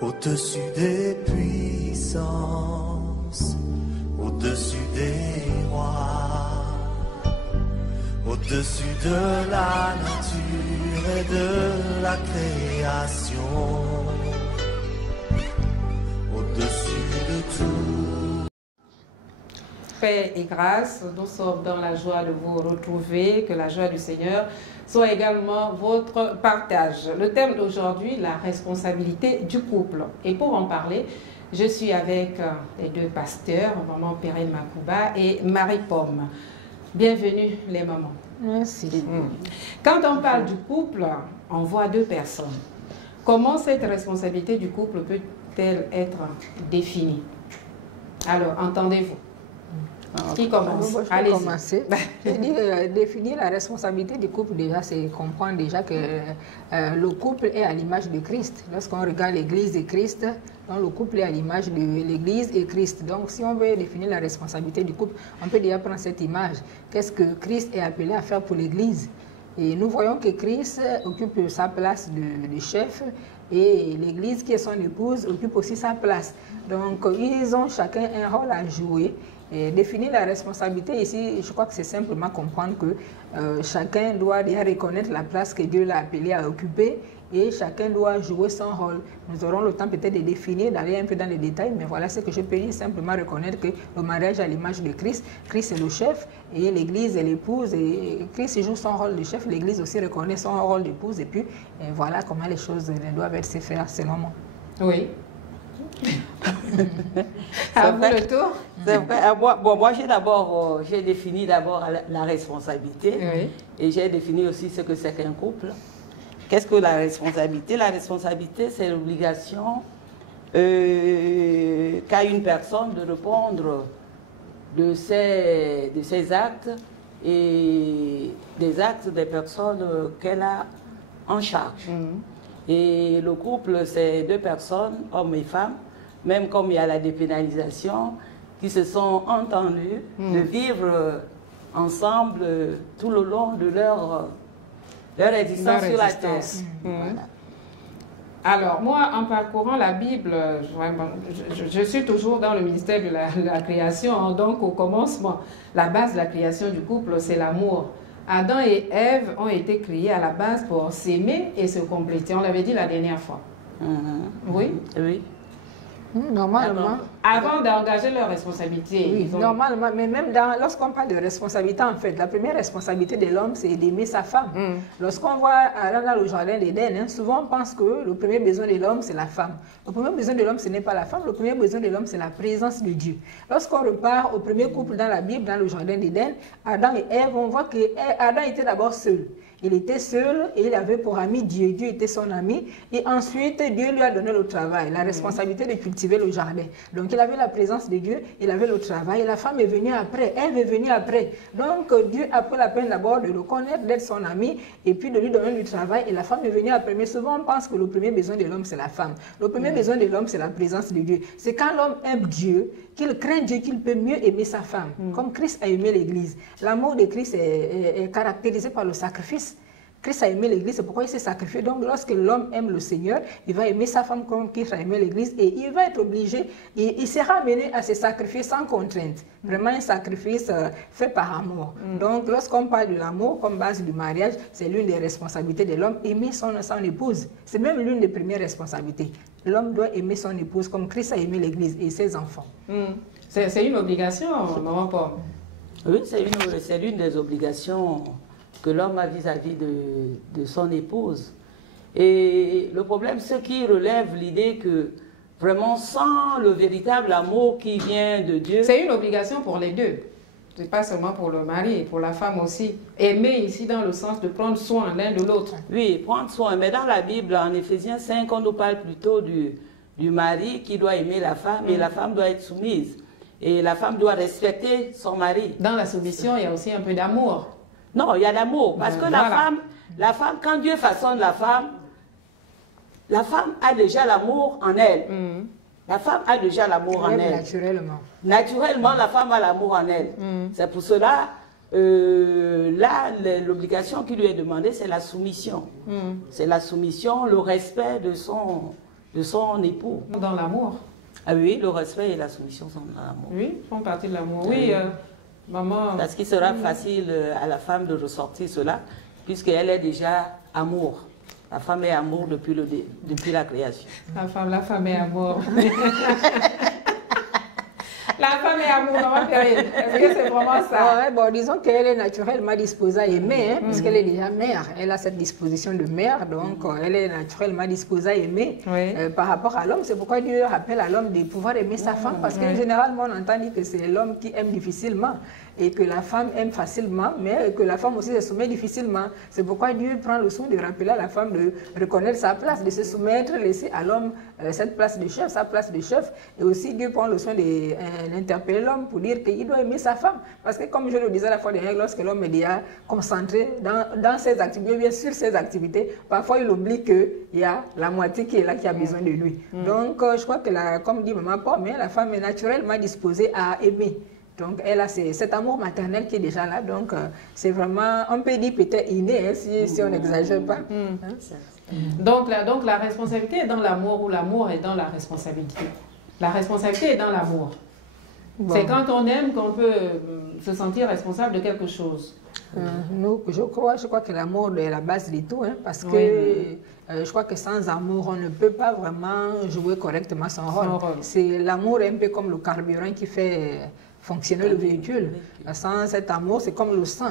Au-dessus des puissances, au-dessus des rois, au-dessus de la nature et de la création, au-dessus de tout. Paix et grâce, nous sommes dans la joie de vous retrouver, que la joie du Seigneur soit également votre partage. Le thème d'aujourd'hui, la responsabilité du couple. Et pour en parler, je suis avec les deux pasteurs, maman Perrine Makouba et Marie Pomme. Bienvenue les mamans. Merci. Quand on parle du couple, on voit deux personnes. Comment cette responsabilité du couple peut-elle être définie? Alors, entendez-vous? Qui commence? Allez-y. Commencer. Je dis, définir la responsabilité du couple, déjà, c'est comprendre déjà que le couple est à l'image de Christ. Lorsqu'on regarde l'Église de Christ, donc le couple est à l'image de l'Église et Christ. Donc, si on veut définir la responsabilité du couple, on peut déjà prendre cette image. Qu'est-ce que Christ est appelé à faire pour l'Église? Et nous voyons que Christ occupe sa place de chef et l'Église, qui est son épouse, occupe aussi sa place. Donc, ils ont chacun un rôle à jouer. Et définir la responsabilité ici, je crois que c'est simplement comprendre que chacun doit déjà reconnaître la place que Dieu l'a appelé à occuper et chacun doit jouer son rôle. Nous aurons le temps peut-être de définir, d'aller un peu dans les détails, mais voilà ce que je peux dire, simplement reconnaître que le mariage est à l'image de Christ. Christ est le chef et l'Église est l'épouse et Christ joue son rôle de chef, l'Église aussi reconnaît son rôle d'épouse et puis voilà comment les choses doivent être faites selon moi. Oui. À vous le tour. Moi j'ai défini d'abord la responsabilité, oui. Et j'ai défini aussi ce que c'est qu'un couple. Qu'est-ce que la responsabilité? La responsabilité, c'est l'obligation qu'a une personne de répondre de ses actes et des actes des personnes qu'elle a en charge. Et le couple, c'est deux personnes, hommes et femmes, même comme il y a la dépénalisation, qui se sont entendus de vivre ensemble tout le long de leur existence sur la terre. Voilà. Alors, moi, en parcourant la Bible, je suis toujours dans le ministère de la création, donc au commencement, la base de la création du couple, c'est l'amour. Adam et Ève ont été créés à la base pour s'aimer et se compléter. On l'avait dit la dernière fois. Oui? Oui. Normalement. Avant d'engager leurs responsabilités. Oui, normalement, mais même lorsqu'on parle de responsabilité, en fait, la première responsabilité de l'homme, c'est d'aimer sa femme. Lorsqu'on voit dans le jardin d'Éden, souvent on pense que le premier besoin de l'homme, c'est la femme. Le premier besoin de l'homme, ce n'est pas la femme, le premier besoin de l'homme, c'est la présence de Dieu. Lorsqu'on repart au premier couple dans la Bible, dans le jardin d'Éden, Adam et Ève, on voit que Adam était d'abord seul. Il était seul et il avait pour ami Dieu. Dieu était son ami. Et ensuite, Dieu lui a donné le travail, la responsabilité de cultiver le jardin. Donc, il avait la présence de Dieu, il avait le travail. Et la femme est venue après, Ève est venue après. Donc, Dieu a pris la peine d'abord de le connaître, d'être son ami, et puis de lui donner du travail. Et la femme est venue après. Mais souvent, on pense que le premier besoin de l'homme, c'est la femme. Le premier besoin de l'homme, c'est la présence de Dieu. C'est quand l'homme aime Dieu, qu'il craint Dieu, qu'il peut mieux aimer sa femme. Comme Christ a aimé l'Église. L'amour de Christ est caractérisé par le sacrifice. Christ a aimé l'Église, c'est pourquoi il s'est sacrifié. Donc, lorsque l'homme aime le Seigneur, il va aimer sa femme comme Christ a aimé l'Église et il va être obligé, il sera amené à se sacrifier sans contrainte. Vraiment un sacrifice fait par amour. Donc, lorsqu'on parle de l'amour comme base du mariage, c'est l'une des responsabilités de l'homme, aimer son épouse. C'est même l'une des premières responsabilités. L'homme doit aimer son épouse comme Christ a aimé l'Église et ses enfants. C'est une obligation, maman Pomme? Oui, c'est l'une des obligations que l'homme a vis-à-vis de son épouse. Et le problème, c'est qu'il relève l'idée que vraiment sans le véritable amour qui vient de Dieu... C'est une obligation pour les deux. Ce n'est pas seulement pour le mari, pour la femme aussi. Aimer ici dans le sens de prendre soin l'un de l'autre. Oui, prendre soin. Mais dans la Bible, en Éphésiens 5, on nous parle plutôt du mari qui doit aimer la femme et la femme doit être soumise. Et la femme doit respecter son mari. Dans la soumission, il y a aussi un peu d'amour. Non, il y a l'amour. Parce que la femme, quand Dieu façonne la femme a déjà l'amour en elle. La femme a déjà l'amour en elle. Naturellement. Naturellement, la femme a l'amour en elle. C'est pour cela, là, l'obligation qui lui est demandée, c'est la soumission. C'est la soumission, le respect de de son époux. Dans l'amour. Ah oui, le respect et la soumission sont dans l'amour. Oui, font partie de l'amour. Oui, maman. Parce qu'il sera facile à la femme de ressortir cela, puisqu'elle est déjà amour. La femme est amour depuis la création. La femme est amour. La femme est amour, maman Perrine. Est-ce que c'est vraiment ça? Ouais, bon, disons qu'elle est naturellement disposée à aimer, hein, puisqu'elle est déjà mère. Elle a cette disposition de mère, donc elle est naturellement disposée à aimer. Oui. Par rapport à l'homme, c'est pourquoi Dieu rappelle à l'homme de pouvoir aimer sa femme, parce que généralement on entend dire que c'est l'homme qui aime difficilement et que la femme aime facilement, mais que la femme aussi se soumet difficilement. C'est pourquoi Dieu prend le soin de rappeler à la femme de reconnaître sa place, de se soumettre, laisser à l'homme cette place de chef, sa place de chef. Et aussi Dieu prend le soin d'interpeller l'homme pour dire qu'il doit aimer sa femme. Parce que comme je le disais la fois dernière, lorsque l'homme est déjà concentré dans ses activités, bien sûr ses activités, parfois il oublie qu'il y a la moitié qui est là, qui a besoin de lui. Donc je crois que, comme dit maman Paul, la femme est naturellement disposée à aimer. Donc, elle a cet amour maternel qui est déjà là. Donc, c'est vraiment, on peut dire peut-être inné, hein, si on n'exagère pas. Donc, la responsabilité est dans l'amour ou l'amour est dans la responsabilité? La responsabilité est dans l'amour. Bon. C'est quand on aime qu'on peut se sentir responsable de quelque chose. Je crois que l'amour est la base de tout, hein, parce que je crois que sans amour, on ne peut pas vraiment jouer correctement son rôle. L'amour est un peu comme le carburant qui fait fonctionner le véhicule. Sans cet amour, c'est comme le sang.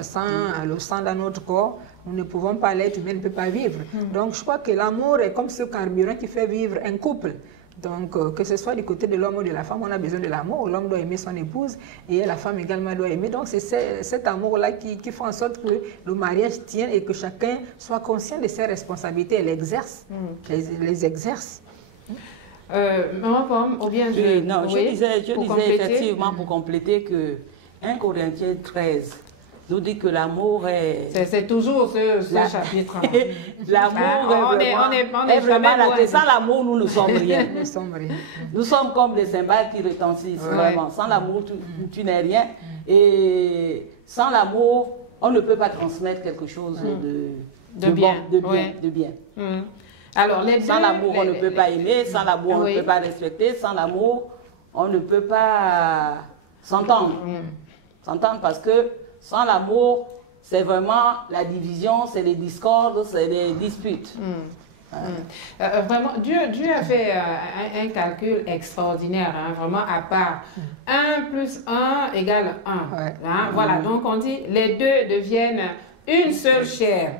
Sans le sang dans notre corps, nous ne pouvons pas, l'être humain ne peut pas vivre. Donc je crois que l'amour est comme ce carburant qui fait vivre un couple. Donc que ce soit du côté de l'homme ou de la femme, on a besoin de l'amour. L'homme doit aimer son épouse et la femme également doit aimer. Donc c'est cet amour-là qui fait en sorte que le mariage tienne et que chacun soit conscient de ses responsabilités et les exerce. Maman Pomme, ou bien je disais effectivement pour compléter que 1 Corinthiens 13 nous dit que l'amour est... C'est toujours ce chapitre. L'amour est vraiment la clé. Sans l'amour, nous ne sommes rien. Nous sommes comme des cymbales qui retentissent, vraiment. Sans l'amour, tu n'es rien. Et sans l'amour, on ne peut pas transmettre quelque chose de bien. Alors, sans l'amour, on ne peut pas aimer. Sans l'amour, on ne peut pas respecter. Sans l'amour, on ne peut pas s'entendre. S'entendre parce que sans l'amour, c'est vraiment la division, c'est les discordes, c'est les disputes. Vraiment, Dieu a fait un calcul extraordinaire, hein, vraiment à part. 1 plus 1 égale 1. Hein, voilà, donc on dit les deux deviennent une seule chair.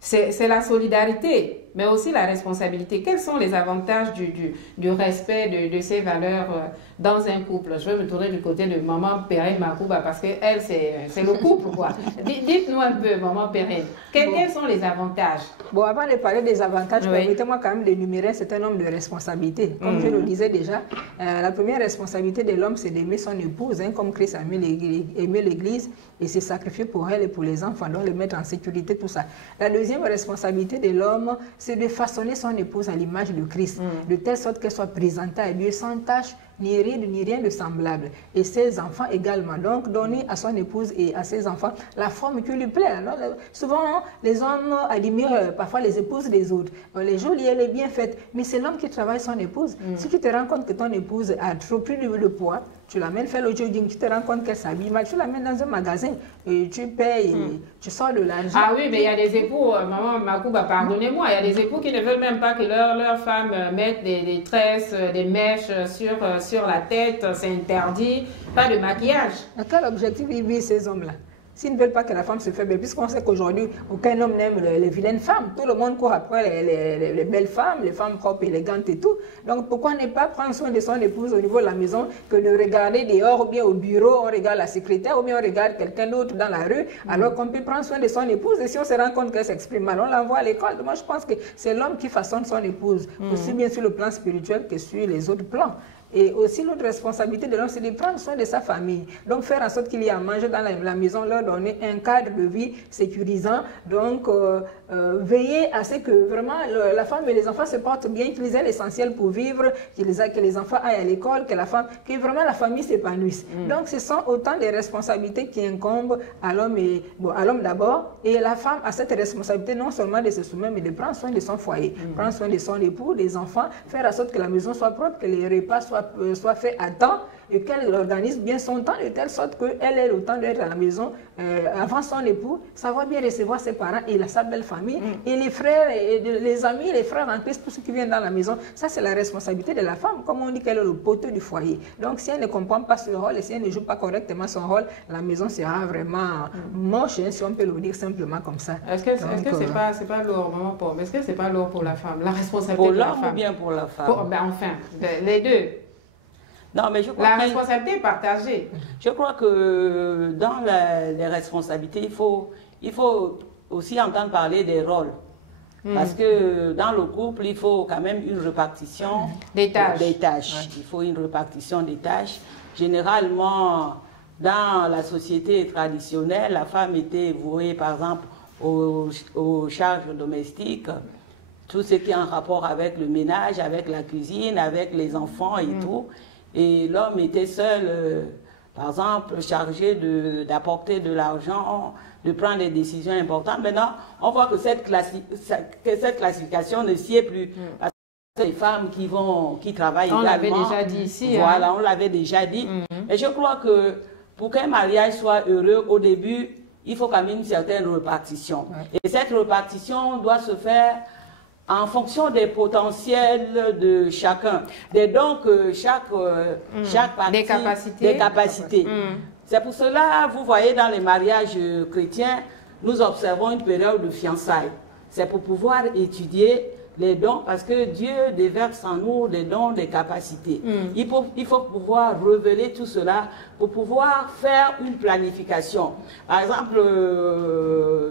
C'est la solidarité, mais aussi la responsabilité. Quels sont les avantages du respect de ces valeurs dans un couple? Je vais me tourner du côté de maman Perrine Makouba parce qu'elle, c'est le couple, quoi. Dites-nous un peu, maman Perrine, quels sont les avantages? Bon, avant de parler des avantages, permettez-moi quand même d'énumérer un certain nombre de responsabilités. Comme je le disais déjà, la première responsabilité de l'homme, c'est d'aimer son épouse, hein, comme Christ a aimé l'Église et s'est sacrifié pour elle et pour les enfants, donc le mettre en sécurité, tout ça. La deuxième responsabilité de l'homme, c'est de façonner son épouse à l'image de Christ, de telle sorte qu'elle soit présentée à Dieu sans tache, ni ride, ni rien de semblable. Et ses enfants également. Donc, donner à son épouse et à ses enfants la forme qui lui plaît. Alors, souvent, les hommes admirent parfois les épouses des autres. Elle est jolie, elle est bien faite. Mais c'est l'homme qui travaille son épouse. Si tu te rends compte que ton épouse a trop plus de poids, tu l'amènes faire le jogging, tu te rends compte qu'elle s'habille mal, tu l'amènes dans un magasin, et tu payes, et tu sors de l'argent. Ah oui, mais il y a des époux, maman Makouba, pardonnez-moi, il y a des époux qui ne veulent même pas que leur femme mette des tresses, des mèches sur la tête, c'est interdit, pas de maquillage. À quel objectif ils visent ces hommes-là? S'ils ne veulent pas que la femme se fasse belle, puisqu'on sait qu'aujourd'hui, aucun homme n'aime les vilaines femmes. Tout le monde court après les belles femmes, les femmes propres, élégantes et tout. Donc pourquoi ne pas prendre soin de son épouse au niveau de la maison que de regarder dehors ou bien au bureau, on regarde la secrétaire ou bien on regarde quelqu'un d'autre dans la rue, alors qu'on peut prendre soin de son épouse et si on se rend compte qu'elle s'exprime mal, on l'envoie à l'école. Moi je pense que c'est l'homme qui façonne son épouse, aussi bien sur le plan spirituel que sur les autres plans. Et aussi, l'autre responsabilité de l'homme, c'est de prendre soin de sa famille. Donc, faire en sorte qu'il y ait à manger dans la maison, leur donner un cadre de vie sécurisant. Donc, veiller à ce que vraiment la femme et les enfants se portent bien, qu'ils aient l'essentiel pour vivre, que les enfants aillent à l'école, que vraiment la famille s'épanouisse. Donc, ce sont autant des responsabilités qui incombent à l'homme, à l'homme d'abord, et la femme a cette responsabilité non seulement de se soumettre, mais de prendre soin de son foyer, prendre soin de son époux, des enfants, faire en sorte que la maison soit propre, que les repas soient faits à temps, et qu'elle organise bien son temps de telle sorte qu'elle ait le temps d'être à la maison avant son époux, savoir bien recevoir ses parents et sa belle famille, et les frères, et les amis, les frères en Christ, tout ce qui vient dans la maison. Ça, c'est la responsabilité de la femme, comme on dit qu'elle est le poteau du foyer. Donc, si elle ne comprend pas ce rôle et si elle ne joue pas correctement son rôle, la maison sera vraiment moche, hein, si on peut le dire simplement comme ça. Est-ce que c'est pas lourd, maman Pomme? Est-ce que c'est pas lourd pour la femme, la responsabilité pour de la femme? Pour l'homme ou bien pour la femme? Enfin, les deux. Non, mais je crois la responsabilité est partagée. Je crois que dans les responsabilités, il faut aussi entendre parler des rôles. Parce que dans le couple, il faut quand même une répartition des tâches. Ouais. Il faut une répartition des tâches. Généralement, dans la société traditionnelle, la femme était vouée, par exemple, aux charges domestiques, tout ce qui est en rapport avec le ménage, avec la cuisine, avec les enfants et tout. Et l'homme était seul, par exemple, chargé d'apporter de l'argent, de prendre des décisions importantes. Maintenant, on voit que cette classification ne s'y est plus. Parce que les femmes qui travaillent également. On l'avait déjà dit ici. Voilà, on l'avait déjà dit. Et je crois que pour qu'un mariage soit heureux, au début, il faut quand même une certaine répartition. Et cette répartition doit se faire en fonction des potentiels de chacun, des dons que chaque partie, des capacités. C'est pour cela, vous voyez, dans les mariages chrétiens, nous observons une période de fiançailles. C'est pour pouvoir étudier les dons, parce que Dieu déverse en nous des dons, des capacités. Il faut pouvoir révéler tout cela pour pouvoir faire une planification. Par exemple,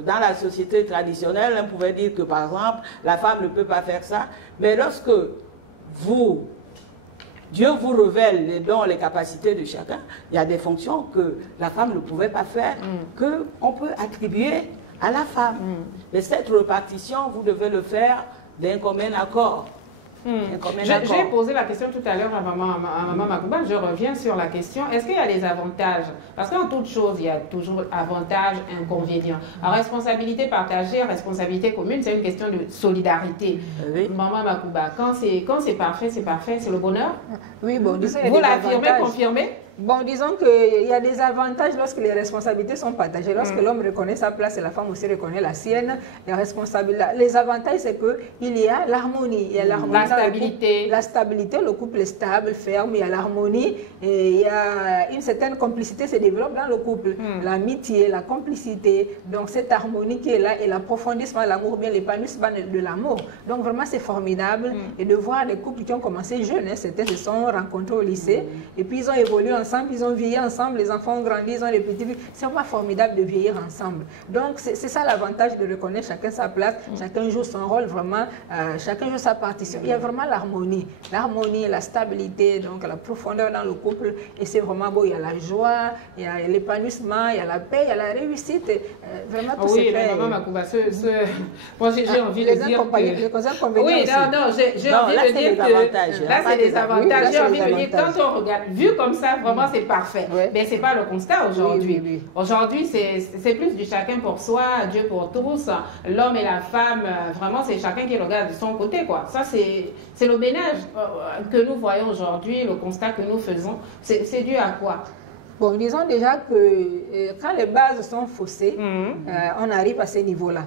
dans la société traditionnelle, on pouvait dire que, par exemple, la femme ne peut pas faire ça, mais lorsque Dieu vous révèle les dons, les capacités de chacun, il y a des fonctions que la femme ne pouvait pas faire, qu'on peut attribuer à la femme. Mais cette répartition, vous devez le faire d'un commun accord. J'ai posé la question tout à l'heure à Maman Makouba, je reviens sur la question, est-ce qu'il y a des avantages? Parce qu'en toute chose, il y a toujours avantages, inconvénients. Alors, responsabilité partagée, responsabilité commune, c'est une question de solidarité. Maman Makouba, quand c'est parfait, c'est le bonheur? Oui, bon, disons, vous l'affirmez, confirmez? Bon, disons qu'il y a des avantages lorsque les responsabilités sont partagées. Lorsque l'homme reconnaît sa place et la femme aussi reconnaît la sienne, les avantages, c'est qu'il y a l'harmonie. Il y a l'harmonie, la stabilité, le couple est stable, ferme, il y a l'harmonie, et il y a une certaine complicité se développe dans le couple. L'amitié, la complicité, donc cette harmonie qui est là et l'approfondissement de l'amour, bien l'épanouissement de l'amour. Donc vraiment, c'est formidable. Et de voir des couples qui ont commencé jeunes, hein, certains se sont rencontrés au lycée, et puis ils ont évolué ensemble, ils ont vieilli ensemble, les enfants ont grandi, ils ont des petits filles. C'est vraiment formidable de vieillir ensemble. Donc, c'est ça l'avantage de reconnaître chacun sa place, chacun joue son rôle vraiment, chacun joue sa partition. Il y a vraiment l'harmonie, la stabilité, donc la profondeur dans le couple. Et c'est vraiment beau, il y a la joie, il y a l'épanouissement, il y a la paix, il y a la réussite. Vraiment, tout se fait. Maman Makouba, moi j'ai envie de dire que... Oui, j'ai envie de dire que... Là, c'est des avantages. J'ai envie de dire, quand on regarde, vu comme ça, vraiment, c'est parfait. Mais ce n'est pas le constat aujourd'hui. Aujourd'hui, c'est plus du chacun pour soi, Dieu pour tous. L'homme et la femme, vraiment, c'est chacun qui regarde de son côté, quoi. Ça, c'est le ménage que nous voyons aujourd'hui, le constat que nous faisons. C'est dû à quoi? Bon, disons déjà que quand les bases sont faussées, on arrive à ces niveaux-là.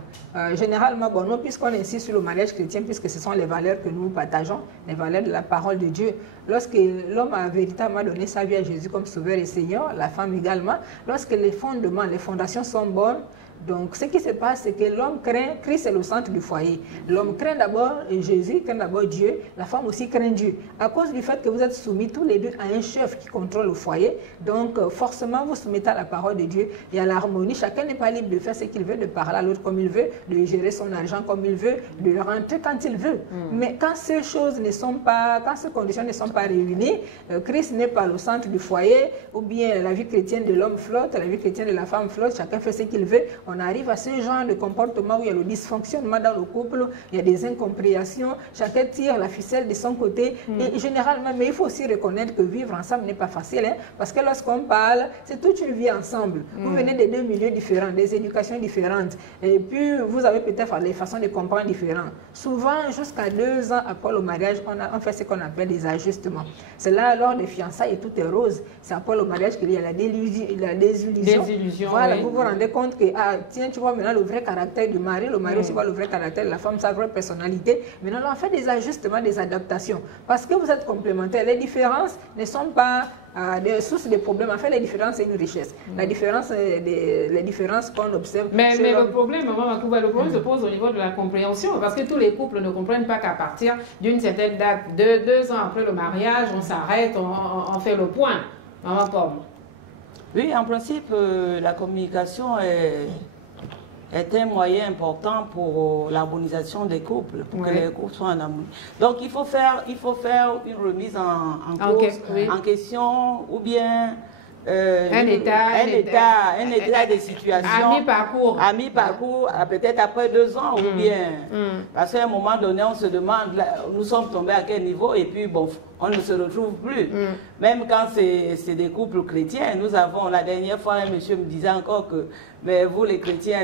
Généralement, bon, nous, puisqu'on insiste sur le mariage chrétien, puisque ce sont les valeurs que nous partageons, les valeurs de la parole de Dieu, lorsque l'homme a véritablement donné sa vie à Jésus comme sauveur et Seigneur, la femme également, lorsque les fondements, les fondations sont bonnes, donc, ce qui se passe, c'est que l'homme craint, Christ est le centre du foyer. L'homme craint d'abord Jésus, craint d'abord Dieu, la femme aussi craint Dieu. À cause du fait que vous êtes soumis tous les deux à un chef qui contrôle le foyer, donc Donc, forcément, vous soumettez à la parole de Dieu et à l'harmonie. Chacun n'est pas libre de faire ce qu'il veut, de parler à l'autre comme il veut, de gérer son argent comme il veut, de rentrer quand il veut. Mais quand ces choses ne sont pas, quand ces conditions ne sont pas réunies, Christ n'est pas le centre du foyer, ou bien la vie chrétienne de l'homme flotte, la vie chrétienne de la femme flotte, chacun fait ce qu'il veut. On arrive à ce genre de comportement où il y a le dysfonctionnement dans le couple, il y a des incompréhensions, chacun tire la ficelle de son côté. Et généralement, mais il faut aussi reconnaître que vivre ensemble n'est pas facile, hein, parce que lorsqu'on parle, c'est toute une vie ensemble. Vous venez de deux milieux différents, des éducations différentes, et puis vous avez peut-être des façons de comprendre différentes. Souvent, jusqu'à 2 ans après le mariage, on fait ce qu'on appelle des ajustements. C'est là, lors des fiançailles, et tout est rose. C'est après le mariage qu'il y a la désillusion. Voilà, oui. Vous vous rendez compte que, ah, tiens, tu vois maintenant le vrai caractère du mari, le mari aussi voit le vrai caractère de la femme, sa vraie personnalité. Maintenant, on fait des ajustements, des adaptations. Parce que vous êtes complémentaires. Les différences ne sont pas des sources de problèmes. En fait, les différences, c'est une richesse. La différence, les différences qu'on observe. Mais le problème, Maman Makouba, le problème se pose au niveau de la compréhension. Parce que tous les couples ne comprennent pas qu'à partir d'une certaine date, 2 ans après le mariage, on s'arrête, on fait le point. Maman Pomme. Oui, en principe, la communication est un moyen important pour l'harmonisation des couples, pour que les couples soient en harmonie. Donc, il faut faire une remise en cause, en question, ou bien un état de situation. À mi-parcours, peut-être après 2 ans, ou bien. Parce qu'à un moment donné, on se demande, là, nous sommes tombés à quel niveau, et puis bon, on ne se retrouve plus. Même quand c'est des couples chrétiens, nous avons, la dernière fois, un monsieur me disait encore que, mais vous les chrétiens,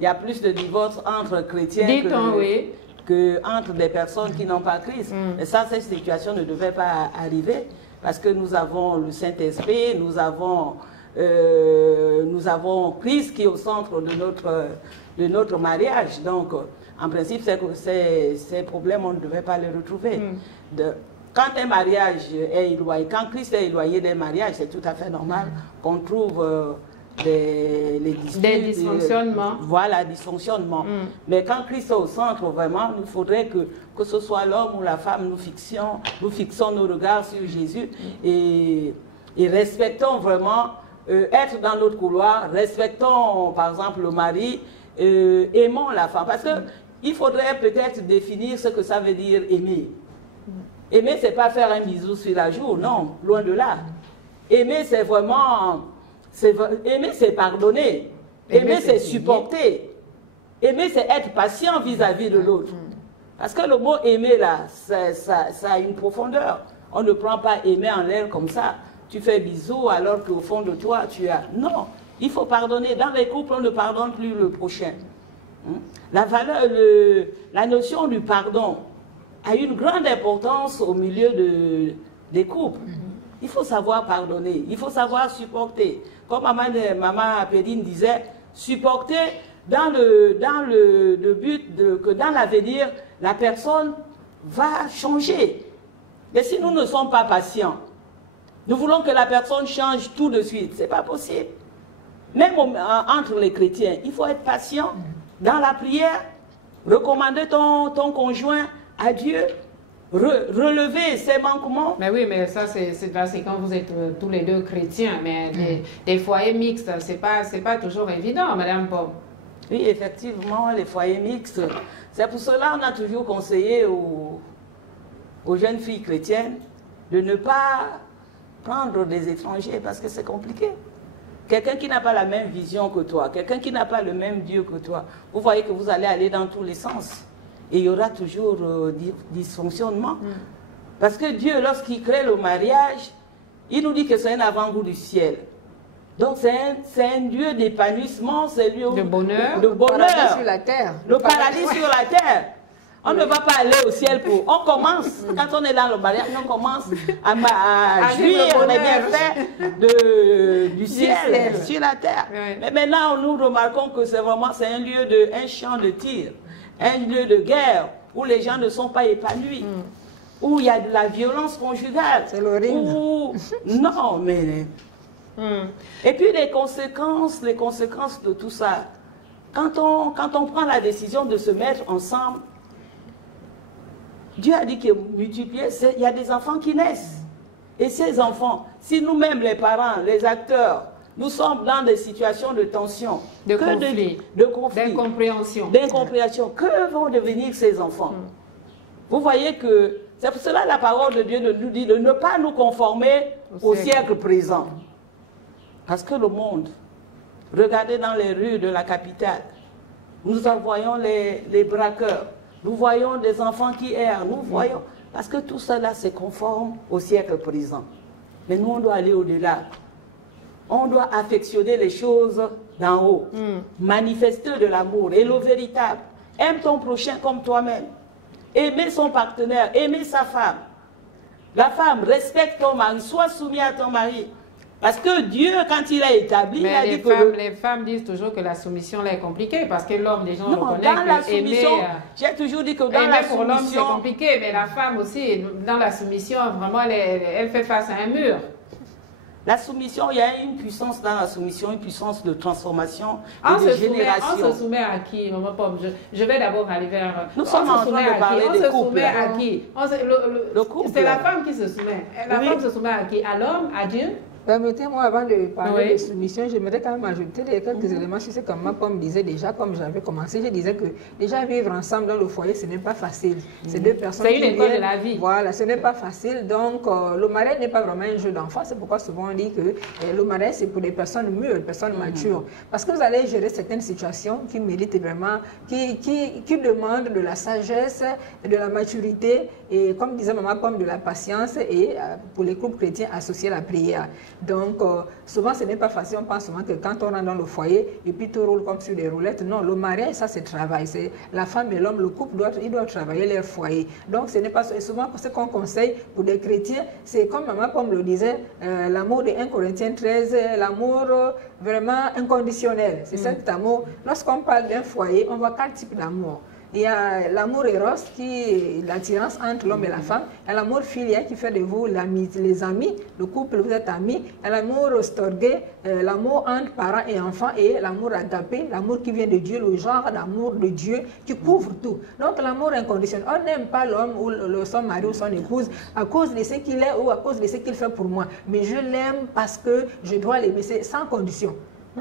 il y a plus de divorces entre chrétiens que entre des personnes qui n'ont pas Christ. Et ça, cette situation ne devait pas arriver, parce que nous avons le Saint-Esprit, nous avons Christ qui est au centre de notre mariage. Donc, en principe, ces problèmes, on ne devait pas les retrouver. Quand un mariage est éloigné, quand Christ est éloigné d'un mariage, c'est tout à fait normal qu'on trouve des dysfonctionnements. Voilà, dysfonctionnements. Mais quand Christ est au centre, vraiment, il faudrait que ce soit l'homme ou la femme, nous fixons nos regards sur Jésus et respectons vraiment, être dans notre couloir, respectons par exemple le mari, aimons la femme. Parce qu'il faudrait peut-être définir ce que ça veut dire aimer. Aimer, c'est pas faire un bisou sur la joue, non, loin de là. Aimer, c'est vraiment... aimer, c'est pardonner. Aimer, c'est supporter. Aimer, c'est être patient vis-à-vis de l'autre. Parce que le mot aimer, là, ça a une profondeur. On ne prend pas aimer en l'air comme ça. Tu fais bisou alors qu'au fond de toi, tu as... Non, il faut pardonner. Dans les couples, on ne pardonne plus le prochain. La notion du pardon a une grande importance au milieu des couples. Il faut savoir pardonner, il faut savoir supporter. Comme maman Pédine disait, supporter dans le but que dans l'avenir, la personne va changer. Mais si nous ne sommes pas patients, nous voulons que la personne change tout de suite. Ce n'est pas possible. Même entre les chrétiens, il faut être patient dans la prière, recommander ton conjoint à Dieu, relever ses manquements. Mais oui, mais ça, c'est quand vous êtes tous les deux chrétiens. Mais des foyers mixtes, c'est pas toujours évident, Madame Pomme. Oui, effectivement, les foyers mixtes. C'est pour cela qu'on a toujours conseillé aux jeunes filles chrétiennes de ne pas prendre des étrangers parce que c'est compliqué. Quelqu'un qui n'a pas la même vision que toi, quelqu'un qui n'a pas le même Dieu que toi, vous voyez que vous allez aller dans tous les sens. Et il y aura toujours dysfonctionnement. Parce que Dieu, lorsqu'il crée le mariage, il nous dit que c'est un avant-goût du ciel. Donc c'est un lieu d'épanouissement, c'est un lieu de bonheur. Le paradis sur la terre. Le paradis sur la terre. On ne va pas aller au ciel pour... On commence, quand on est dans le mariage, on commence à jouir les bienfaits du ciel sur la terre. Oui. Mais maintenant, nous remarquons que c'est vraiment un lieu un champ de tir, un lieu de guerre où les gens ne sont pas épanouis, où il y a de la violence conjugale. C'est l'horrible. Non, mais... Et puis les conséquences de tout ça, quand on prend la décision de se mettre ensemble, Dieu a dit que multiplier, il y a des enfants qui naissent. Et ces enfants, si nous-mêmes, les parents, les acteurs, nous sommes dans des situations de tension, de conflit, d'incompréhension, que vont devenir ces enfants? Vous voyez que c'est pour cela la parole de Dieu nous dit de ne pas nous conformer au siècle présent. Parce que le monde, regardez dans les rues de la capitale, nous en voyons les braqueurs, nous voyons des enfants qui errent, nous voyons... Parce que tout cela se conforme au siècle présent. Mais nous, on doit aller au-delà. On doit affectionner les choses d'en haut. Manifester de l'amour et le véritable. Aime ton prochain comme toi-même. Aimer son partenaire, aimer sa femme. La femme, respecte ton mari, sois soumis à ton mari. Parce que Dieu, quand il a établi, il a dit que... Les femmes disent toujours que la soumission là est compliquée, parce que l'homme, les gens le connaissent. Dans la soumission, j'ai toujours dit que dans la soumission... pour l'homme, c'est compliqué, mais la femme aussi, dans la soumission, vraiment, elle fait face à un mur. La soumission, il y a une puissance dans la soumission, une puissance de transformation et de génération. On se soumet à qui, maman Pomme? Je vais d'abord aller vers... Nous sommes en train de parler des couples. On se soumet à qui? C'est la femme qui se soumet. La femme se soumet à qui? À l'homme? À Dieu? Permettez-moi, avant de parler de soumission, j'aimerais quand même ajouter quelques éléments sur ce que ma pomme disait déjà, comme j'avais commencé. Je disais que déjà vivre ensemble dans le foyer, ce n'est pas facile. C'est deux personnes qui viennent. C'est une école de la vie. Voilà, ce n'est pas facile. Donc, le mariage n'est pas vraiment un jeu d'enfant. C'est pourquoi souvent on dit que le mariage, c'est pour des personnes mûres, des personnes matures. Parce que vous allez gérer certaines situations qui méritent vraiment, qui demandent de la sagesse, de la maturité, et comme disait maman Pomme, de la patience, et pour les groupes chrétiens, associer la prière. Donc, souvent, ce n'est pas facile. On pense souvent que quand on rentre dans le foyer, et puis tout roule comme sur des roulettes. Non, le mariage, ça, c'est travail. C'est la femme et l'homme, le couple, ils doivent travailler leur foyer. Donc, ce n'est pas souvent ce qu'on conseille pour des chrétiens. C'est comme maman Pomme le disait, l'amour de 1 Corinthiens 13, l'amour vraiment inconditionnel. C'est cet amour. Lorsqu'on parle d'un foyer, on voit 4 types d'amour. Il y a l'amour éros, qui est l'attirance entre l'homme et la femme. Il y a l'amour filial qui fait de vous les amis, le couple, vous êtes amis. Il y a l'amour storgé, l'amour entre parents et enfants. Et l'amour agapé, l'amour qui vient de Dieu, le genre d'amour de Dieu qui couvre tout. Donc l'amour inconditionnel. On n'aime pas l'homme ou son mari ou son épouse à cause de ce qu'il est ou à cause de ce qu'il fait pour moi. Mais je l'aime parce que je dois l'aimer, c'est sans condition.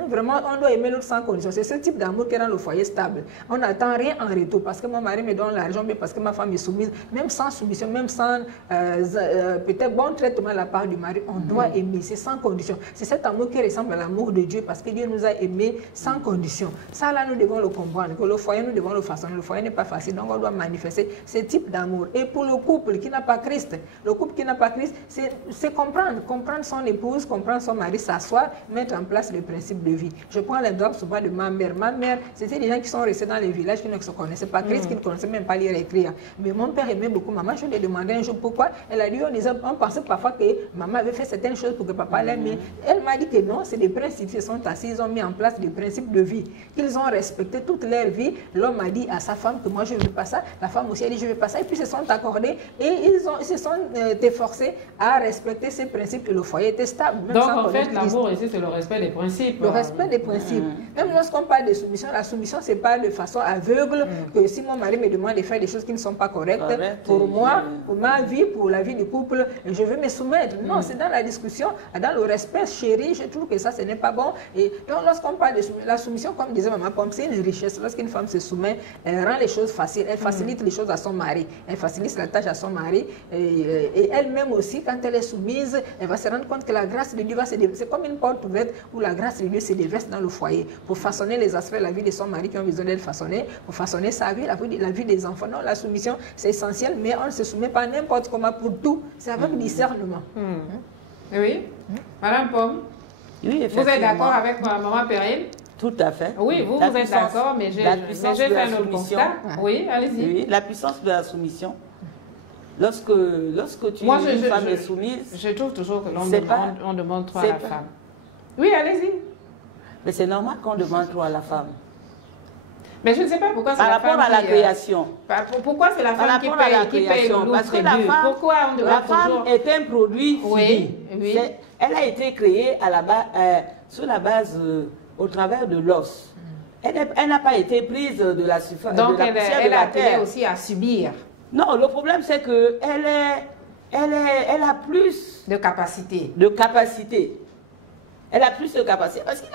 Vraiment, on doit aimer l'autre sans condition. C'est ce type d'amour qui est dans le foyer stable. On n'attend rien en retour parce que mon mari me donne l'argent, mais parce que ma femme est soumise. Même sans soumission, même sans peut-être bon traitement de la part du mari, on doit aimer. C'est sans condition. C'est cet amour qui ressemble à l'amour de Dieu parce que Dieu nous a aimés sans condition. Ça, là, nous devons le comprendre. Que le foyer, nous devons le façonner. Le foyer n'est pas facile, donc on doit manifester ce type d'amour. Et pour le couple qui n'a pas Christ, le couple qui n'a pas Christ, c'est comprendre son épouse, comprendre son mari, s'asseoir, mettre en place le principe de vie. Je prends l'exemple souvent de ma mère. Ma mère, c'était des gens qui sont restés dans les villages qui ne se connaissaient pas Christ, qui ne connaissaient même pas lire et écrire. Mais mon père aimait beaucoup maman. Je lui ai demandé un jour pourquoi. Elle a dit, on pensait parfois que maman avait fait certaines choses pour que papa l'aime. Mais elle m'a dit que non, c'est des principes. Ils sont assis, ils ont mis en place des principes de vie qu'ils ont respectés toute leur vie. L'homme a dit à sa femme que moi je ne veux pas ça. La femme aussi a dit je ne veux pas ça. Et puis ils se sont accordés et ils se sont efforcés à respecter ces principes et le foyer était stable. Donc en fait, l'amour ici, c'est le respect des principes. Le respect des principes. Même lorsqu'on parle de soumission, la soumission, ce n'est pas de façon aveugle que si mon mari me demande de faire des choses qui ne sont pas correctes pour moi, pour ma vie, pour la vie du couple, je veux me soumettre. Non, c'est dans la discussion, dans le respect chéri, je trouve que ça, ce n'est pas bon. Et donc, lorsqu'on parle de la soumission, comme disait maman Pomme, c'est une richesse. Lorsqu'une femme se soumet, elle rend les choses faciles, elle facilite les choses à son mari, elle facilite la tâche à son mari. Et elle-même aussi, quand elle est soumise, elle va se rendre compte que la grâce de Dieu va se déverser. C'est comme une porte ouverte où la grâce de Dieu se déverse dans le foyer pour façonner les aspects de la vie de son mari qui ont besoin d'être façonnés, pour façonner sa vie, la vie des enfants. Non, la soumission, c'est essentiel, mais on ne se soumet pas n'importe comment pour tout. C'est avec discernement. Oui, Madame Pomme, oui, vous êtes d'accord avec maman Perrine? Tout à fait. Oui, vous êtes d'accord, mais j'ai fait un autre constat. Oui, allez-y. Oui, la puissance de la soumission. Lorsque tu es une femme soumise, je trouve toujours que l'on demande trop à la femme. Oui, allez-y. Mais c'est normal qu'on demande trop à la femme. Mais je ne sais pas pourquoi c'est la femme. Par rapport à la création. Pourquoi c'est la femme qui paye le loup? Parce que la femme est un produit fini. Oui. Elle a été créée à la base, sur la base, au travers de l'os. Elle n'a pas été prise de la surface. Donc elle a appelé aussi à subir. Non, le problème c'est qu'elle est elle a plus de capacité. de capacité. Elle a plus de capacité. Parce que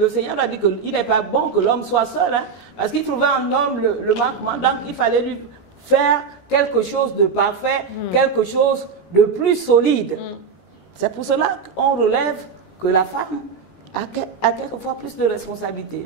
le Seigneur a dit qu'il n'est pas bon que l'homme soit seul. Hein, parce qu'il trouvait en homme le manquement. Donc il fallait lui faire quelque chose de parfait, quelque chose de plus solide. C'est pour cela qu'on relève que la femme a quelquefois plus de responsabilités.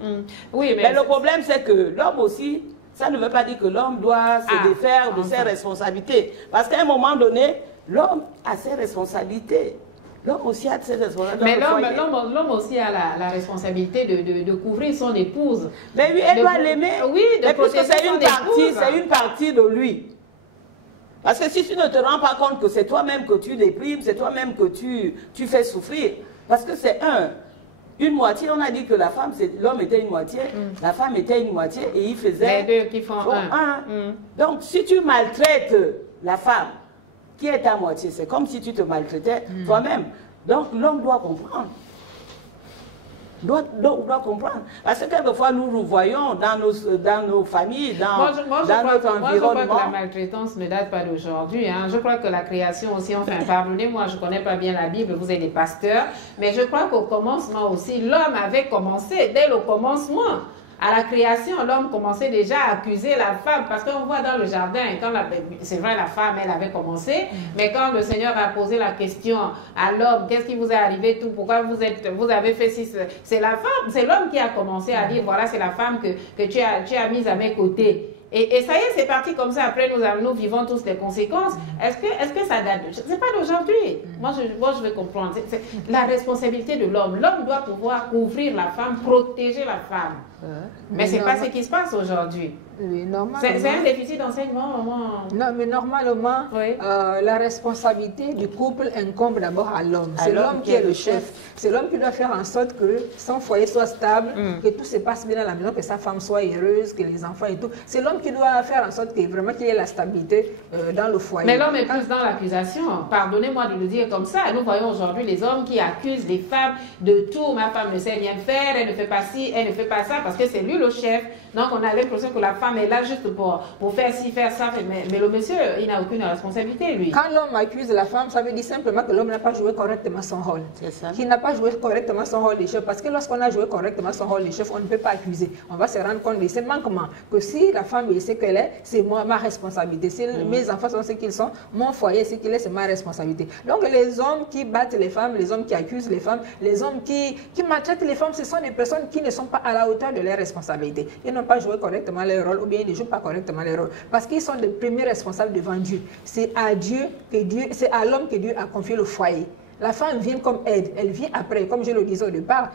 Oui, mais le problème, c'est que l'homme aussi, ça ne veut pas dire que l'homme doit se défaire de ses responsabilités. Parce qu'à un moment donné, l'homme a ses responsabilités. L'homme aussi a ses responsabilités. Mais l'homme aussi a la responsabilité de couvrir son épouse. Mais oui, elle doit l'aimer. Oui, de protéger son épouse. C'est une partie de lui. Parce que si tu ne te rends pas compte que c'est toi-même que tu déprimes, c'est toi-même que tu fais souffrir. Parce que c'est une moitié, on a dit que l'homme était une moitié, la femme était une moitié et il faisait... Les deux qui font un. Donc si tu maltraites la femme, qui est ta moitié, c'est comme si tu te maltraitais toi-même. Donc l'homme doit comprendre. Doit comprendre. Parce que quelquefois, nous voyons dans nos familles, dans notre environnement. Moi, je crois que la maltraitance ne date pas d'aujourd'hui. Hein. Je crois que la création aussi, enfin, pardonnez-moi, je ne connais pas bien la Bible, vous êtes des pasteurs, mais je crois qu'au commencement aussi, l'homme avait commencé, dès le commencement. À la création, l'homme commençait déjà à accuser la femme, parce qu'on voit dans le jardin, c'est vrai, la femme, elle avait commencé, mais quand le Seigneur a posé la question à l'homme, qu'est-ce qui vous est arrivé, tout, pourquoi vous avez fait ci, c'est la femme, c'est l'homme qui a commencé à dire, voilà, c'est la femme que tu as mise à mes côtés. Et ça y est, c'est parti comme ça. Après, nous vivons tous les conséquences. Est-ce que ça date de... C'est pas d'aujourd'hui. Moi, je veux comprendre. C'est la responsabilité de l'homme. L'homme doit pouvoir couvrir la femme, protéger la femme. Mais c'est pas ce qui se passe aujourd'hui. Oui, c'est un déficit d'enseignement. Non, mais normalement, oui. La responsabilité du couple incombe d'abord à l'homme. C'est l'homme qui est le chef. C'est l'homme qui doit faire en sorte que son foyer soit stable, que tout se passe bien à la maison, que sa femme soit heureuse, que les enfants et tout. C'est l'homme qui doit faire en sorte qu'il y ait la stabilité dans le foyer. Mais l'homme est plus dans l'accusation. Pardonnez-moi de le dire comme ça. Nous voyons aujourd'hui les hommes qui accusent les femmes de tout. Ma femme ne sait rien faire, elle ne fait pas ci, elle ne fait pas ça, parce que c'est lui le chef. Donc on a l'impression que la femme est là juste pour faire ci, faire ça. Mais le monsieur, il n'a aucune responsabilité, lui. Quand l'homme accuse la femme, ça veut dire simplement que l'homme n'a pas joué correctement son rôle. C'est ça. Qu'il n'a pas joué correctement son rôle de chef. Parce que lorsqu'on a joué correctement son rôle de chef, on ne peut pas accuser. On va se rendre compte de ces manquements. Que si la femme est ce qu'elle est, c'est ma responsabilité. Si mes enfants sont ce qu'ils sont, mon foyer ce qu'il est, c'est ma responsabilité. Donc les hommes qui battent les femmes, les hommes qui accusent les femmes, les hommes qui maltraitent les femmes, ce sont des personnes qui ne sont pas à la hauteur de leurs responsabilités. Ils n'ont pas joué correctement leur rôle ou bien ils ne jouent pas correctement leur rôle. Parce qu'ils sont les premiers responsables devant Dieu. C'est à l'homme que Dieu a confié le foyer. La femme vient comme aide, elle vient après, comme je le disais au départ.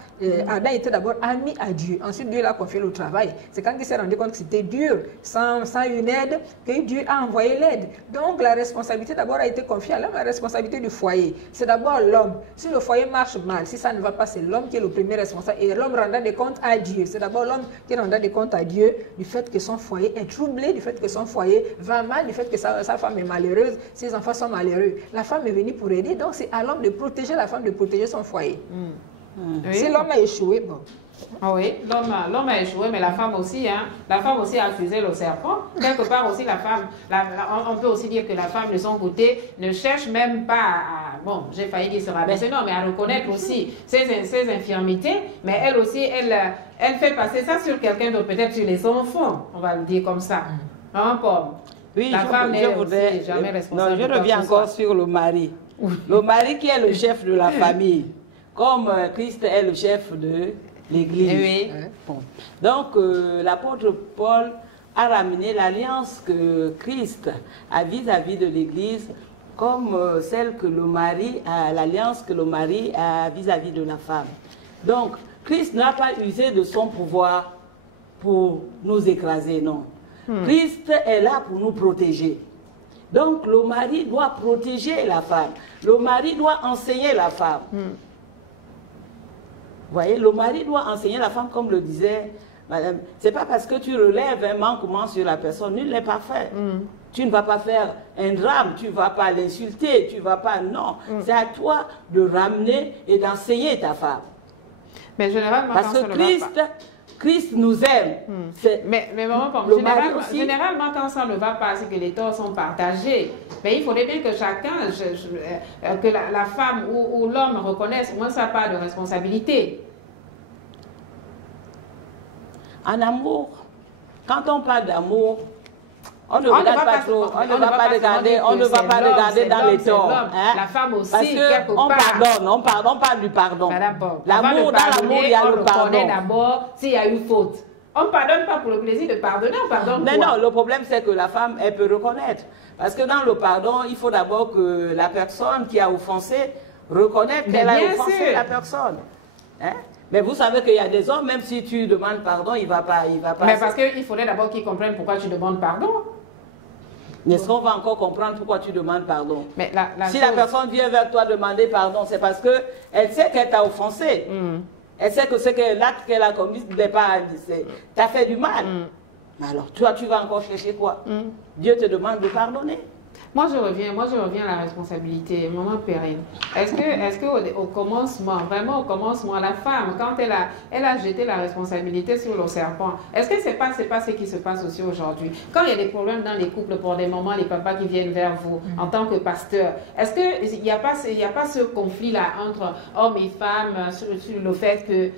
Adam était d'abord ami à Dieu, ensuite Dieu l'a confié le travail. C'est quand il s'est rendu compte que c'était dur, sans une aide, que Dieu a envoyé l'aide. Donc la responsabilité d'abord a été confiée à l'homme, la responsabilité du foyer. C'est d'abord l'homme. Si le foyer marche mal, si ça ne va pas, c'est l'homme qui est le premier responsable. Et l'homme rendra des comptes à Dieu. C'est d'abord l'homme qui rendra des comptes à Dieu du fait que son foyer est troublé, du fait que son foyer va mal, du fait que sa femme est malheureuse, ses enfants sont malheureux. La femme est venue pour aider, donc c'est à l'homme de protéger la femme, de protéger son foyer. Oui. Si l'homme a échoué, bon. Ah oui, l'homme a échoué, mais la femme aussi, hein. La femme aussi a accusé le serpent. Quelque part aussi, la femme, on peut aussi dire que la femme de son côté ne cherche même pas à, bon, j'ai failli dire se rabaisser, non, mais à reconnaître aussi ses infirmités, mais elle aussi, elle fait passer ça sur quelqu'un d'autre, peut-être sur les enfants, on va le dire comme ça. Hein, Paul? Oui, la femme n'est aussi jamais responsable. Non, je reviens encore sur le mari. Le mari qui est le chef de la famille, comme Christ est le chef de l'Église. Oui. Bon. Donc, l'apôtre Paul a ramené l'alliance que Christ a vis-à-vis de l'Église comme celle que le mari a, l'alliance que le mari a vis-à-vis de la femme. Donc, Christ n'a pas usé de son pouvoir pour nous écraser, non. Christ est là pour nous protéger. Donc, le mari doit protéger la femme. Le mari doit enseigner la femme. Vous voyez, le mari doit enseigner la femme, comme le disait madame. C'est pas parce que tu relèves un manquement sur la personne, nul n'est parfait. Tu ne vas pas faire un drame, tu ne vas pas l'insulter, tu ne vas pas... Non, c'est à toi de ramener et d'enseigner ta femme. Mais généralement, parce que Christ nous aime. Mais maman, généralement, quand ça ne va pas, c'est que les torts sont partagés. Mais il faudrait bien que chacun, que la femme ou l'homme reconnaisse au moins sa part de responsabilité. En amour, quand on parle d'amour, on ne regarde pas trop, on ne va pas regarder dans les torts. Hein? La femme aussi, parce qu'on pardonne, on parle du pardon. L'amour, dans l'amour, il y a le pardon. On reconnaît d'abord s'il y a eu faute. On ne pardonne pas pour le plaisir de pardonner, on pardonne Mais non, le problème c'est que la femme, elle peut reconnaître. Parce que dans le pardon, il faut d'abord que la personne qui a offensé reconnaisse qu'elle a offensé la personne. Hein? Mais vous savez qu'il y a des hommes, même si tu demandes pardon, il ne va pas. Mais parce qu'il faudrait d'abord qu'ils comprennent pourquoi tu demandes pardon. Est-ce qu'on va encore comprendre pourquoi tu demandes pardon? Mais si la personne vient vers toi demander pardon, c'est parce qu'elle sait qu'elle t'a offensé. Elle sait que l'acte qu'elle a commis n'est pas... T'as fait du mal. Alors, toi, tu vas encore chercher quoi? Dieu te demande de pardonner. Moi, je reviens à la responsabilité. Maman Perrine, est-ce qu'au commencement, vraiment au commencement, la femme, quand elle a jeté la responsabilité sur le serpent, est-ce que c'est pas ce qui se passe aussi aujourd'hui? Quand il y a des problèmes dans les couples, pour des moments, les papas qui viennent vers vous en tant que pasteur, est-ce qu'il n'y a pas ce conflit-là entre hommes et femmes sur le fait que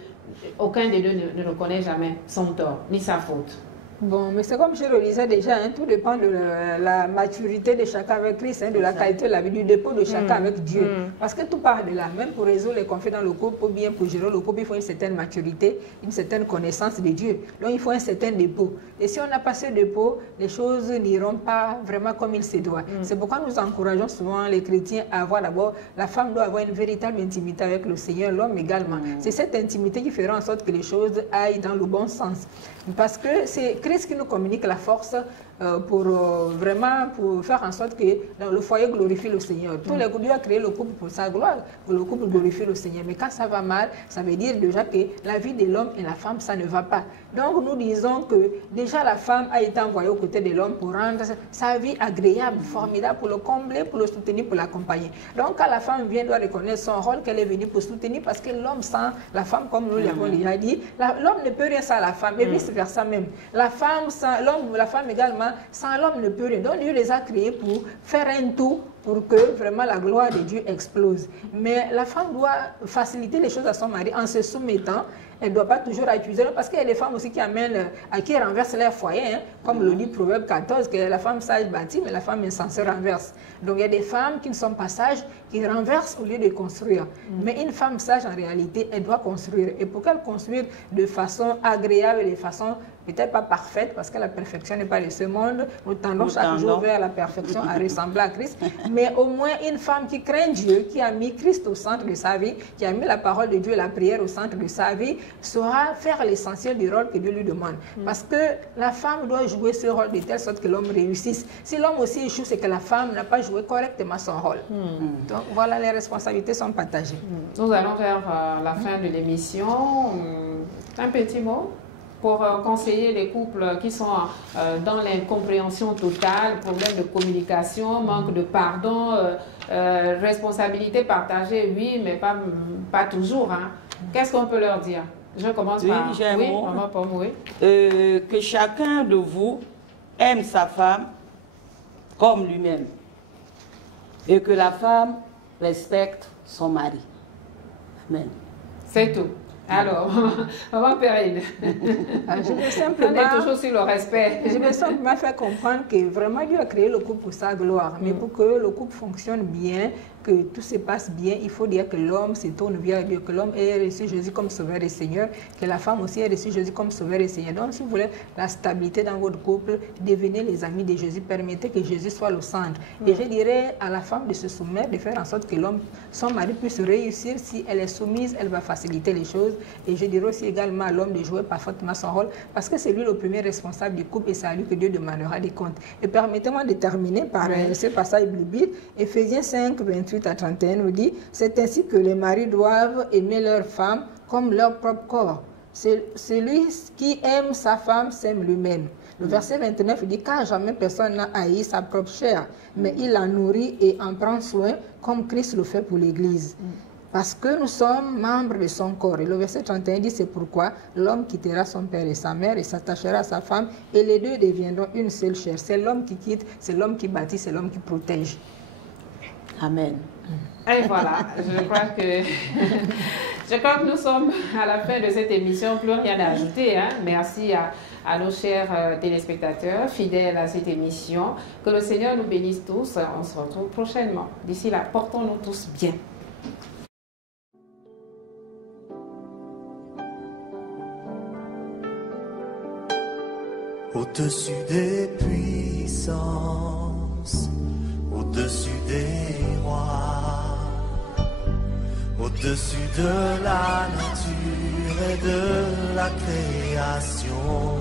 aucun des deux ne reconnaît jamais son tort, ni sa faute? Bon, mais c'est comme je le disais déjà, hein, tout dépend de la maturité de chacun avec Christ, hein, de la qualité de la vie, du dépôt de chacun avec Dieu. Parce que tout part de là. Même pour résoudre les conflits dans le couple, ou bien pour gérer le couple, il faut une certaine maturité, une certaine connaissance de Dieu. Donc il faut un certain dépôt. Et si on n'a pas ce dépôt, les choses n'iront pas vraiment comme il se doit. C'est pourquoi nous encourageons souvent les chrétiens à avoir d'abord, la femme doit avoir une véritable intimité avec le Seigneur, l'homme également. C'est cette intimité qui fera en sorte que les choses aillent dans le bon sens. Parce que c'est Christ qui nous communique la force pour faire en sorte que dans le foyer glorifie le Seigneur. Dieu a créé le couple pour sa gloire, pour le couple glorifie le Seigneur. Mais quand ça va mal, ça veut dire déjà que la vie de l'homme et la femme, ça ne va pas. Donc nous disons que déjà la femme a été envoyée aux côtés de l'homme pour rendre sa vie agréable, formidable, pour le combler, pour le soutenir, pour l'accompagner. Donc quand la femme vient, doit reconnaître son rôle qu'elle est venue pour soutenir, parce que l'homme sans la femme, comme nous l'avons déjà dit, l'homme ne peut rien sans la femme, et vice-versa même. La femme sans l'homme, la femme également, sans l'homme ne peut rien. Donc Dieu les a créés pour faire un tout pour que vraiment la gloire de Dieu explose. Mais la femme doit faciliter les choses à son mari en se soumettant. Elle ne doit pas toujours accuser, parce qu'il y a des femmes aussi qui renversent leur foyer, hein, comme le dit Proverbe 14, que la femme sage bâtit, mais la femme insensée renverse. Donc il y a des femmes qui ne sont pas sages, qui renversent au lieu de construire. Mais une femme sage, en réalité, elle doit construire. Et pour qu'elle construise de façon agréable et de façon peut-être pas parfaite, parce que la perfection n'est pas de ce monde, nous tendons chaque jour vers la perfection à ressembler à Christ, mais au moins une femme qui craint Dieu, qui a mis Christ au centre de sa vie, qui a mis la parole de Dieu et la prière au centre de sa vie, saura faire l'essentiel du rôle que Dieu lui demande. Parce que la femme doit jouer ce rôle de telle sorte que l'homme réussisse. Si l'homme aussi échoue, c'est que la femme n'a pas joué correctement son rôle. Donc voilà, les responsabilités sont partagées. Nous allons vers la fin de l'émission. Un petit mot pour conseiller les couples qui sont dans l'incompréhension totale, problème de communication, manque de pardon, responsabilité partagée, oui, mais pas toujours. Hein. Qu'est-ce qu'on peut leur dire? Je commence par... Oui, maman Pomme, oui. Que chacun de vous aime sa femme comme lui-même. Et que la femme respecte son mari. Amen. C'est tout. Alors, maman Perrine, je veux simplement, on est toujours sur le respect. Je veux simplement faire comprendre que vraiment Dieu a créé le couple pour sa gloire. Mais pour que le couple fonctionne bien, que tout se passe bien, il faut dire que l'homme se tourne vers Dieu, que l'homme ait reçu Jésus comme sauveur et Seigneur, que la femme aussi ait reçu Jésus comme sauveur et Seigneur. Donc, si vous voulez la stabilité dans votre couple, devenez les amis de Jésus, permettez que Jésus soit le centre. Et je dirais à la femme de se soumettre, de faire en sorte que son mari puisse réussir. Si elle est soumise, elle va faciliter les choses. Et je dirais aussi également à l'homme de jouer parfaitement son rôle, parce que c'est lui le premier responsable du couple et c'est à lui que Dieu demandera des comptes. Et permettez-moi de terminer par ce passage biblique. Éphésiens 5, 28 à 31 nous dit: c'est ainsi que les maris doivent aimer leur femme comme leur propre corps. Celui qui aime sa femme s'aime lui-même. Le verset 29 dit: car jamais personne n'a haï sa propre chair, mais il la nourrit et en prend soin comme Christ le fait pour l'Église. Parce que nous sommes membres de son corps. Et le verset 31 dit, c'est pourquoi l'homme quittera son père et sa mère et s'attachera à sa femme et les deux deviendront une seule chair. C'est l'homme qui quitte, c'est l'homme qui bâtit, c'est l'homme qui protège. Amen. Et voilà, je crois que nous sommes à la fin de cette émission. Plus rien à ajouter. Hein. Merci à nos chers téléspectateurs fidèles à cette émission. Que le Seigneur nous bénisse tous. On se retrouve prochainement. D'ici là, portons-nous tous bien. Au-dessus des puissances, au-dessus des rois, au-dessus de la nature et de la création.